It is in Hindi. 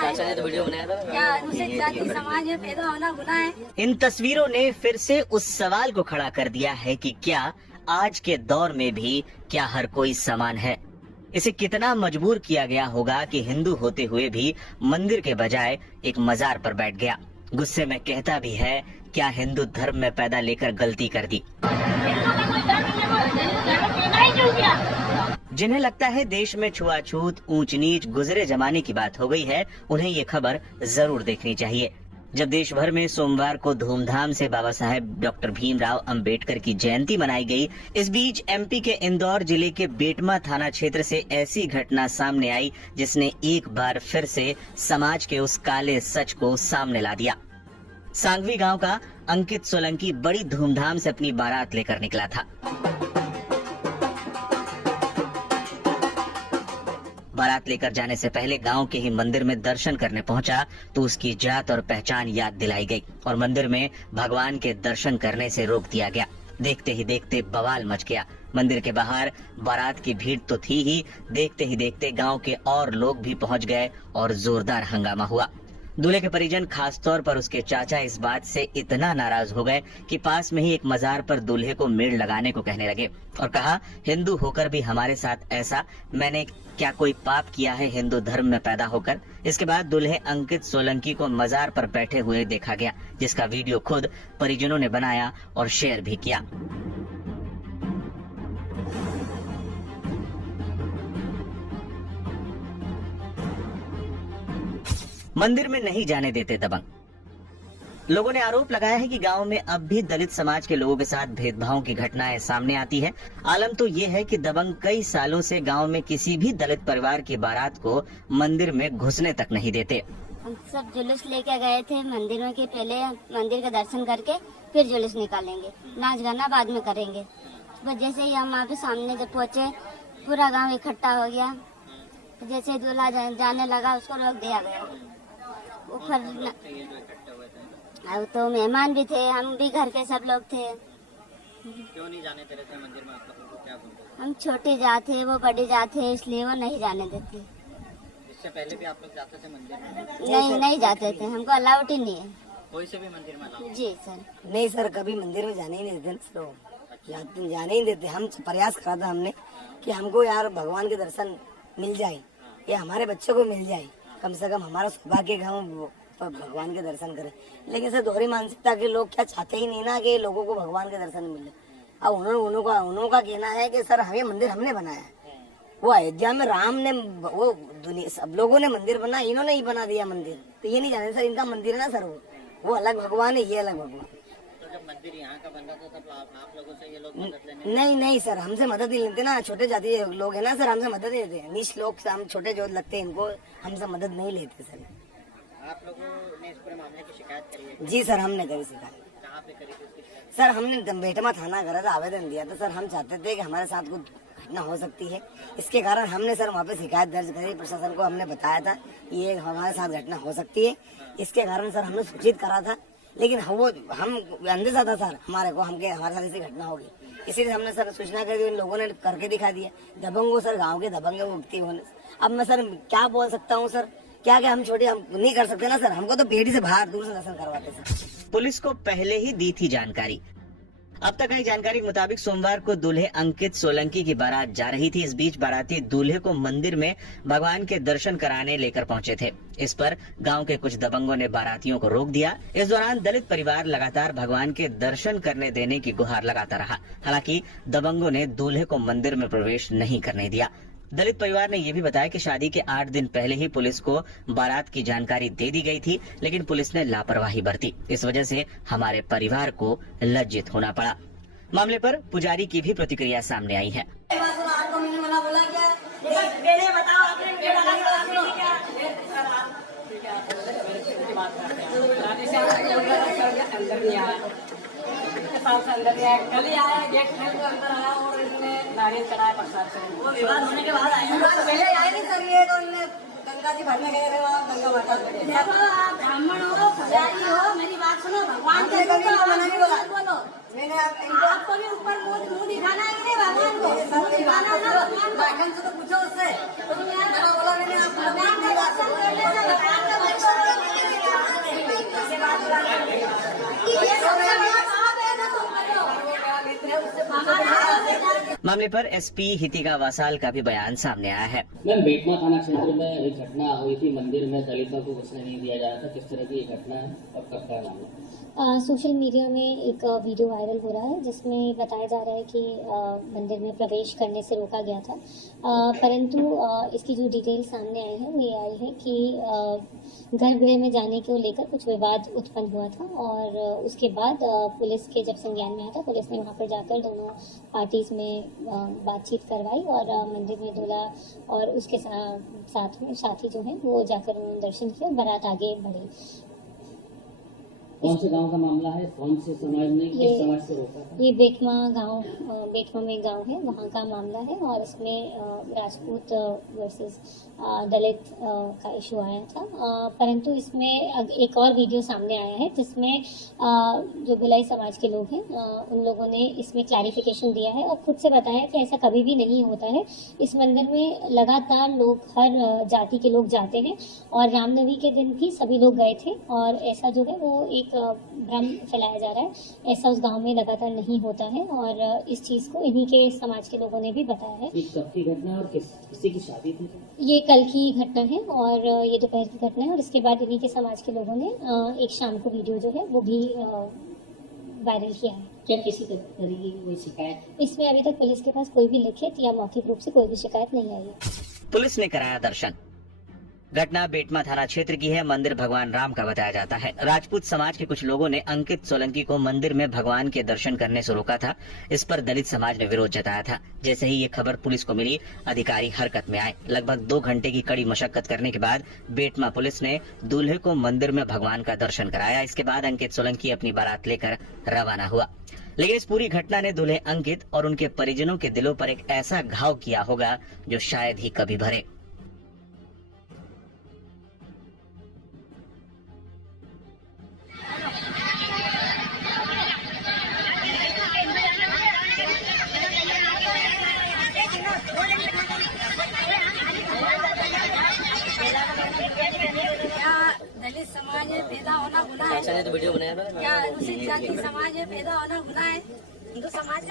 गुनाह है? तो वीडियो बनाया था क्या अनुसूचित जाति समाज में पैदा होना गुनाह है? इन तस्वीरों ने फिर से उस सवाल को खड़ा कर दिया है कि क्या आज के दौर में भी क्या हर कोई समान है। इसे कितना मजबूर किया गया होगा कि हिंदू होते हुए भी मंदिर के बजाय एक मजार पर बैठ गया। गुस्से में कहता भी है, क्या हिंदू धर्म में पैदा लेकर गलती कर दी। जिन्हें लगता है देश में छुआछूत, ऊंच नीच गुजरे जमाने की बात हो गई है, उन्हें ये खबर जरूर देखनी चाहिए। जब देश भर में सोमवार को धूमधाम से बाबा साहेब डॉक्टर भीमराव अंबेडकर की जयंती मनाई गई, इस बीच एमपी के इंदौर जिले के बेटमा थाना क्षेत्र से ऐसी घटना सामने आई जिसने एक बार फिर से समाज के उस काले सच को सामने ला दिया। सांगवी गांव का अंकित सोलंकी बड़ी धूमधाम से अपनी बारात लेकर निकला था। बारात लेकर जाने से पहले गांव के ही मंदिर में दर्शन करने पहुंचा तो उसकी जात और पहचान याद दिलाई गई और मंदिर में भगवान के दर्शन करने से रोक दिया गया। देखते ही देखते बवाल मच गया। मंदिर के बाहर बारात की भीड़ तो थी ही, देखते ही देखते गांव के और लोग भी पहुंच गए और जोरदार हंगामा हुआ। दूल्हे के परिजन, खास तौर पर उसके चाचा, इस बात से इतना नाराज हो गए कि पास में ही एक मजार पर दूल्हे को मेड़ लगाने को कहने लगे और कहा, हिंदू होकर भी हमारे साथ ऐसा, मैंने क्या कोई पाप किया है हिंदू धर्म में पैदा होकर। इसके बाद दूल्हे अंकित सोलंकी को मजार पर बैठे हुए देखा गया, जिसका वीडियो खुद परिजनों ने बनाया और शेयर भी किया। मंदिर में नहीं जाने देते दबंग। लोगों ने आरोप लगाया है कि गांव में अब भी दलित समाज के लोगों के साथ भेदभाव की घटनाएं सामने आती है। आलम तो ये है कि दबंग कई सालों से गांव में किसी भी दलित परिवार की बारात को मंदिर में घुसने तक नहीं देते। हम सब जुलूस लेके गए थे मंदिर में, कि पहले मंदिर का दर्शन करके फिर जुलूस निकालेंगे, नाच गाना बाद में करेंगे। बस जैसे ही हम वहाँ पे सामने जब पहुँचे, पूरा गाँव इकट्ठा हो गया। जैसे दूल्हा जाने लगा, उसको रोक दिया गया। ऊपर अब तो मेहमान भी थे, हम भी घर के सब लोग थे। क्यों नहीं जाने दे रहे थे मंदिर में? आप लोगों को क्या बोलते? हम छोटी जात थे, वो बड़ी जात थे, इसलिए वो नहीं जाने देती। इससे पहले भी आप लोग जाते थे मंदिर में? नहीं जाते थे, हमको अलाउड ही नहीं है कोई से भी मंदिर में अलाउड? जी सर। नहीं सर, कभी मंदिर में जाने ही नहीं देते सर, जाने ही देते। हम प्रयास करा था हमने कि हमको यार भगवान के दर्शन मिल जाए या हमारे बच्चों को मिल जाए, कम से कम हमारा सौभाग्य कि हम भगवान के दर्शन करें। लेकिन सर दोहरी मानसिकता के लोग क्या चाहते ही नहीं ना कि लोगों को भगवान के दर्शन मिले। अब उन्होंने कहना है कि सर हमें मंदिर हमने बनाया है। वो अयोध्या में राम ने, वो दुनिया सब लोगों ने मंदिर बनाया, इन्होंने ही बना दिया मंदिर। तो ये नहीं जाने सर, इनका मंदिर है ना सर, वो अलग भगवान है, ये अलग भगवान। तो जब मंदिर यहाँ का बन रहा था तब आप लोगों से ये लोग मदद लेने? नहीं सर, हमसे मदद नहीं लेते ना, छोटे जाति लोग है ना सर, हमसे मदद नहीं लेते। नीच लोग हम छोटे जो लगते हैं इनको, हमसे मदद नहीं लेते सर। आप लोगों ने इस पूरे मामले की शिकायत करी है? जी सर, हमने करी शिकायत। कहाँ पे करी थी उसकी शिकायत? सर हमने बेटमा थाना करा था, आवेदन दिया था सर। हम चाहते थे कि हमारे साथ कुछ घटना हो सकती है, इसके कारण हमने सर वहाँ पे शिकायत दर्ज करी। प्रशासन को हमने बताया था ये हमारे साथ घटना हो सकती है, इसके कारण सर हमने सूचित करा था। लेकिन वो हम अंदेशा था सर हमारे साथ ऐसी घटना होगी, इसीलिए हमने सर सूचना कर दी। इन लोगों ने करके दिखा दिया। दबंगो सर, गाँव के दबंगे उठती होने। अब मैं सर क्या बोल सकता हूँ सर, क्या हम छोटे हम नहीं कर सकते ना सर, हमको तो पेटी से बाहर दूर से दर्शन करवाते सर। पुलिस को पहले ही दी थी जानकारी। अब तक आई जानकारी के मुताबिक सोमवार को दूल्हे अंकित सोलंकी की बारात जा रही थी। इस बीच बाराती दूल्हे को मंदिर में भगवान के दर्शन कराने लेकर पहुंचे थे। इस पर गांव के कुछ दबंगों ने बारातियों को रोक दिया। इस दौरान दलित परिवार लगातार भगवान के दर्शन करने देने की गुहार लगाता रहा। हालांकि दबंगों ने दूल्हे को मंदिर में प्रवेश नहीं करने दिया। दलित परिवार ने यह भी बताया कि शादी के 8 दिन पहले ही पुलिस को बारात की जानकारी दे दी गई थी, लेकिन पुलिस ने लापरवाही बरती। इस वजह से हमारे परिवार को लज्जित होना पड़ा। मामले पर पुजारी की भी प्रतिक्रिया सामने आई है। कल ही आया, गेट खोल के अंदर आया और इसने नारियल चढ़ाया प्रसाद से। वो विवाद होने के बाद आए, पहले आए नहीं सर। ये तो इन्हें गंगा जी भरने गए थे, वहाँ गंगा माता। देखो आप ब्राह्मण हो, पुजारी हो, मेरी बात सुनो। भगवान के ऊपर बोलो, मैंने आपको भी ऊपर मुंह दिखाना है कि नहीं भगवान को? मुंह दिखाना है ना भगवान को। तो पूछो उससे, तुम यहाँ बोला मैंने, आप भगवान का दर्शन करने से भगवान मामले पर एसपी हितिका वासाल का भी बयान सामने आया है। मैम, बेटमा थाना क्षेत्र में एक घटना हुई थी, मंदिर में दलितों को घुसने नहीं दिया जा रहा था, किस तरह की ये घटना है और कब का मामला? सोशल मीडिया में एक वीडियो वायरल हो रहा है जिसमें बताया जा रहा है कि मंदिर में प्रवेश करने से रोका गया था, परंतु इसकी जो डिटेल सामने आई है वो ये आई है कि गर्भगृह में जाने को लेकर कुछ विवाद उत्पन्न हुआ था और उसके बाद पुलिस के जब संज्ञान में आया था, पुलिस ने वहां पर जाकर दोनों पार्टीज में बातचीत करवाई और मंदिर में दूल्हा और उसके साथी जो है वो जाकर उन्होंने दर्शन किया और बारात आगे बढ़ी। कौन से गांव का मामला है, कौन से समाज ने, किस समाज से रोका था? ये बेटमा में एक गांव है, वहाँ का मामला है और इसमें राजपूत वर्सेस दलित का इशू आया था, परंतु इसमें एक और वीडियो सामने आया है जिसमें जो भिलाई समाज के लोग हैं उन लोगों ने इसमें क्लैरिफिकेशन दिया है और खुद से बताया कि ऐसा कभी भी नहीं होता है। इस मंदिर में लगातार लोग, हर जाति के लोग जाते हैं और रामनवमी के दिन भी सभी लोग गए थे और ऐसा जो है वो एक भ्रम फैलाया जा रहा है, ऐसा उस गांव में लगातार नहीं होता है और इस चीज को इन्हीं के समाज के लोगों ने भी बताया है। कब की घटना और किसी की शादी थी? ये कल की घटना है और ये दोपहर की घटना है और इसके बाद इन्हीं के समाज के लोगों ने एक शाम को वीडियो जो है वो भी वायरल किया है। क्या किसी तरीके की कोई शिकायत? इसमें अभी तक पुलिस के पास कोई भी लिखित या मौखिक रूप से कोई भी शिकायत नहीं आई है। पुलिस ने कराया दर्शन। घटना बेटमा थाना क्षेत्र की है। मंदिर भगवान राम का बताया जाता है। राजपूत समाज के कुछ लोगों ने अंकित सोलंकी को मंदिर में भगवान के दर्शन करने से रोका था। इस पर दलित समाज ने विरोध जताया था। जैसे ही ये खबर पुलिस को मिली, अधिकारी हरकत में आए। लगभग 2 घंटे की कड़ी मशक्कत करने के बाद बेटमा पुलिस ने दूल्हे को मंदिर में भगवान का दर्शन कराया। इसके बाद अंकित सोलंकी अपनी बारात लेकर रवाना हुआ। लेकिन इस पूरी घटना ने दूल्हे अंकित और उनके परिजनों के दिलों पर एक ऐसा घाव किया होगा जो शायद ही कभी भरे। दलित समाज में पैदा होना गुनाह है? तो वीडियो बनाया था क्या अनुसूचित जाति समाज में पैदा होना गुनाह है? हिंदू समाज